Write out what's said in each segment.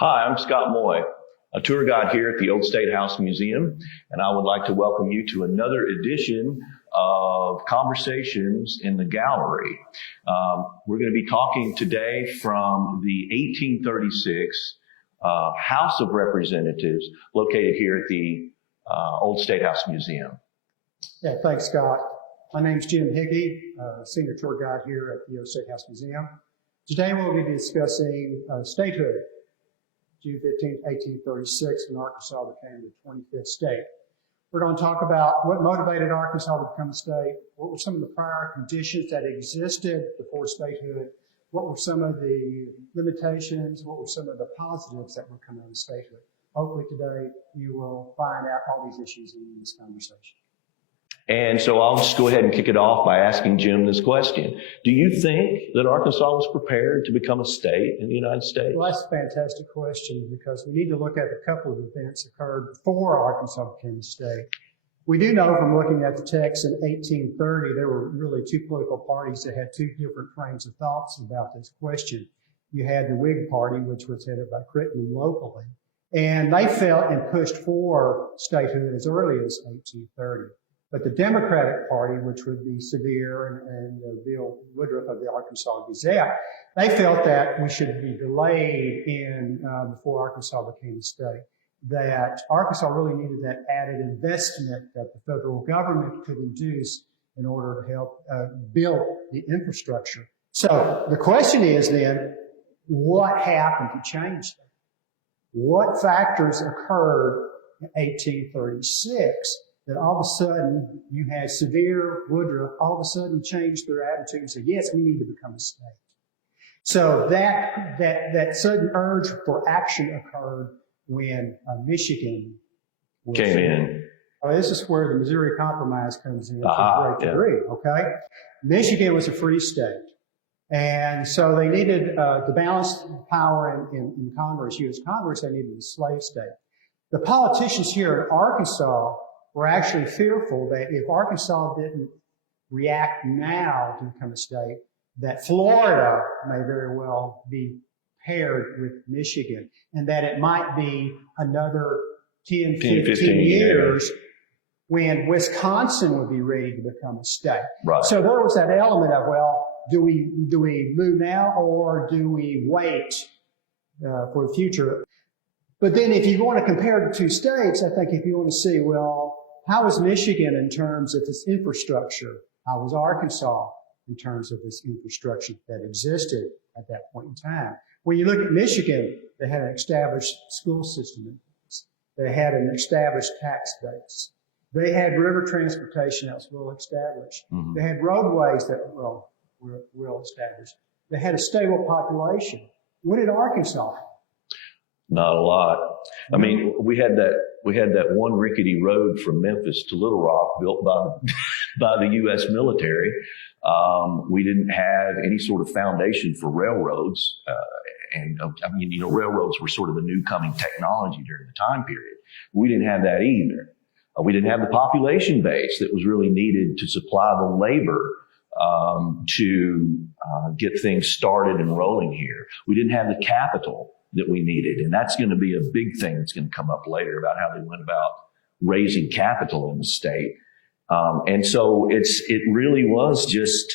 Hi, I'm Scott Moye, a tour guide here at the Old State House Museum, and I would like to welcome you to another edition of Conversations in the Gallery. We're going to be talking today from the 1836 House of Representatives located here at the Old State House Museum. Yeah, thanks, Scott. My name's Jim Hickey, senior tour guide here at the Old State House Museum. Today we'll be discussing statehood. June 15, 1836, when Arkansas became the 25th state. We're going to talk about what motivated Arkansas to become a state, what were some of the prior conditions that existed before statehood, what were some of the limitations, what were some of the positives that were coming out of statehood. Hopefully today you will find out all these issues in this conversation. And so I'll just go ahead and kick it off by asking Jim this question. Do you think that Arkansas was prepared to become a state in the United States? Well, that's a fantastic question because we need to look at a couple of events that occurred before Arkansas became a state. We do know from looking at the text in 1830, there were really two political parties that had two different frames of thoughts about this question. You had the Whig Party, which was headed by Crittenden locally, and they felt and pushed for statehood as early as 1830. But the Democratic Party, which would be Sevier and Bill Woodruff of the Arkansas Gazette, they felt that we should be delayed before Arkansas became a state, that Arkansas really needed that added investment that the federal government could induce in order to help build the infrastructure. So the question is then, what happened to change that? What factors occurred in 1836 that all of a sudden you had Sevier, Woodruff, all of a sudden changed their attitude and said, yes, we need to become a state. So that sudden urge for action occurred when Michigan came in. This is where the Missouri Compromise comes in to a great degree, okay? Michigan was a free state. And so they needed to balance power in Congress, U.S. Congress, they needed a slave state. The politicians here in Arkansas were actually fearful that if Arkansas didn't react now to become a state, that Florida may very well be paired with Michigan, and that it might be another 10, 15 years when Wisconsin would be ready to become a state. Right. So there was that element of, well, do we move now or do we wait for the future? But then if you want to compare the two states, I think if you want to see, well, how was Michigan in terms of its infrastructure? How was Arkansas in terms of its infrastructure that existed at that point in time? When you look at Michigan, they had an established school system in place. They had an established tax base. They had river transportation that was well established. Mm-hmm. They had roadways that were well established. They had a stable population. What did Arkansas have? Not a lot. I mean, we had that one rickety road from Memphis to Little Rock built by the U.S. military. We didn't have any sort of foundation for railroads. Railroads were sort of the new coming technology during the time period. We didn't have that either. We didn't have the population base that was really needed to supply the labor to get things started and rolling here. We didn't have the capital that we needed. And that's going to be a big thing that's going to come up later about how they went about raising capital in the state. And so it really was just,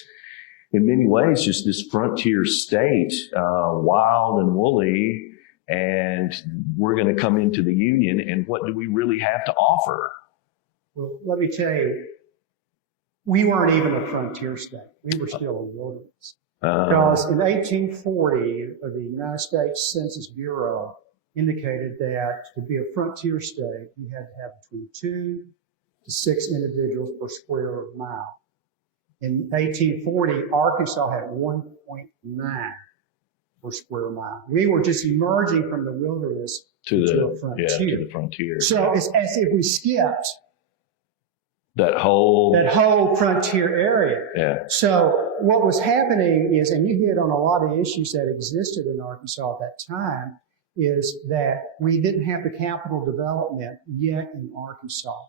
in many ways, just this frontier state, wild and woolly, and we're going to come into the Union, and what do we really have to offer? Well, let me tell you, we weren't even a frontier state. We were still a wilderness. Because in 1840, the United States Census Bureau indicated that to be a frontier state, you had to have between 2 to 6 individuals per square mile. In 1840, Arkansas had 1.9 per square mile. We were just emerging from the wilderness to a frontier. Yeah, to the frontier. So it's as if we skipped that whole frontier area. Yeah. So what was happening is, and you hit on a lot of issues that existed in Arkansas at that time, is that we didn't have the capital development yet in Arkansas.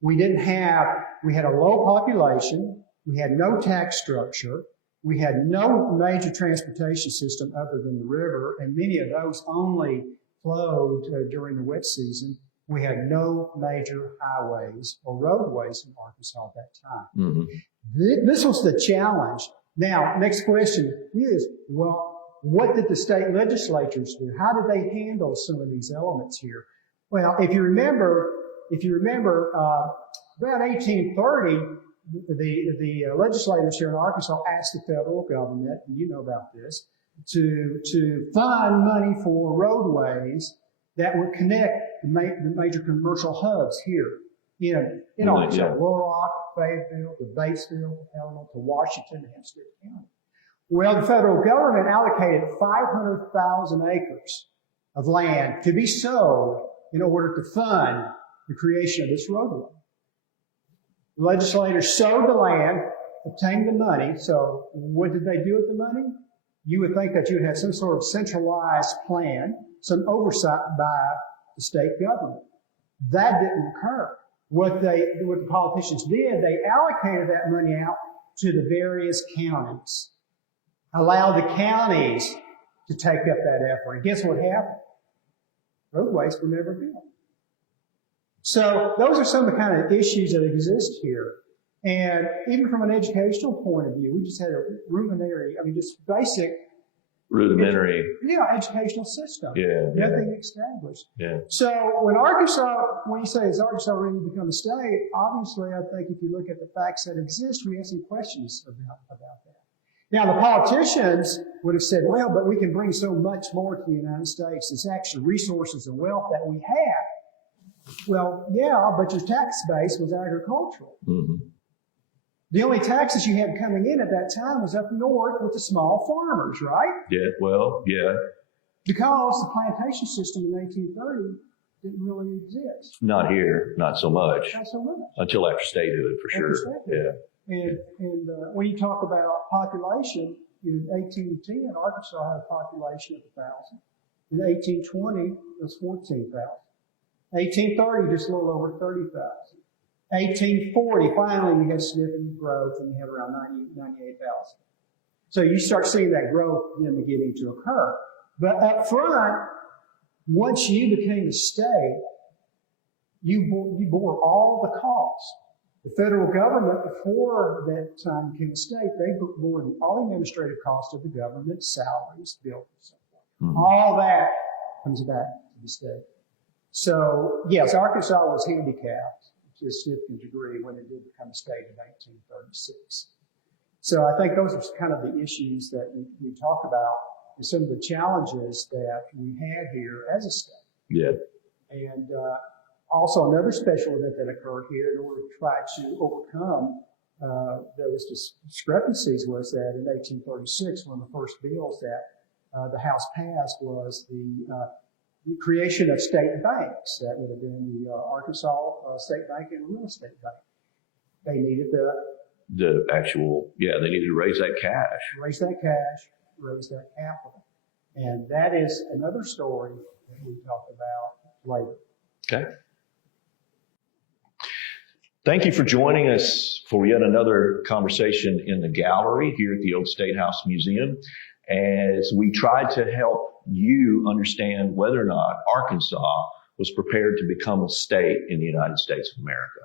We had a low population, we had no tax structure, we had no major transportation system other than the river, and many of those only flowed during the wet season, we had no major highways or roadways in Arkansas at that time. Mm-hmm. This was the challenge. Now, next question is, well, what did the state legislatures do? How did they handle some of these elements here? Well, if you remember, about 1830, the legislators here in Arkansas asked the federal government, and you know about this, to fund money for roadways that would connect the major commercial hubs here in Arkansas, Little Rock, Fayetteville, to Batesville, Helena, to Washington, to Hempstead County. Well, the federal government allocated 500,000 acres of land to be sold in order to fund the creation of this roadway. The legislators sold the land, obtained the money. So what did they do with the money? You would think that you would have some sort of centralized plan, some oversight by the state government. That didn't occur. What the politicians did, they allocated that money out to the various counties, allowed the counties to take up that effort. And guess what happened? Roadways were never built. So those are some of the kind of issues that exist here. And even from an educational point of view, we just had a just basic rudimentary educational system. Nothing established. Yeah. So when you say is Arkansas ready to become a state, obviously I think if you look at the facts that exist, we have some questions about that. Now the politicians would have said, well, but we can bring so much more to the United States. There's actually resources and wealth that we have. Well, yeah, but your tax base was agricultural. Mm-hmm. The only taxes you had coming in at that time was up north with the small farmers, right? Yeah. Because the plantation system in 1830 didn't really exist. Not here, not so much. Not so much. Until after statehood, for sure. Yeah. And when you talk about population, in 1810, Arkansas had a population of 1,000. In 1820, it was 14,000. 1830, just a little over 30,000. 1840, finally, you had significant growth, and you had around 98,000. So you start seeing that growth beginning to occur. But up front, once you became a state, you bore all the costs. The federal government, before that time became a state, they bore all the administrative costs of the government, salaries, bills, and so forth. Mm-hmm. All that comes back to the state. So, yes, Arkansas was handicapped to a significant degree when it did become a state in 1836. So I think those are kind of the issues that we talk about and some of the challenges that we had here as a state. Yeah. And also another special event that occurred here in order to try to overcome those discrepancies was that in 1836, one of the first bills that the House passed was the creation of state banks. That would have been the Arkansas State Bank and Real Estate Bank. They needed they needed to raise that cash. Raise that capital. And that is another story that we talk about later. Okay. Thank you for joining us for yet another conversation in the gallery here at the Old State House Museum, as we try to help you understand whether or not Arkansas was prepared to become a state in the United States of America.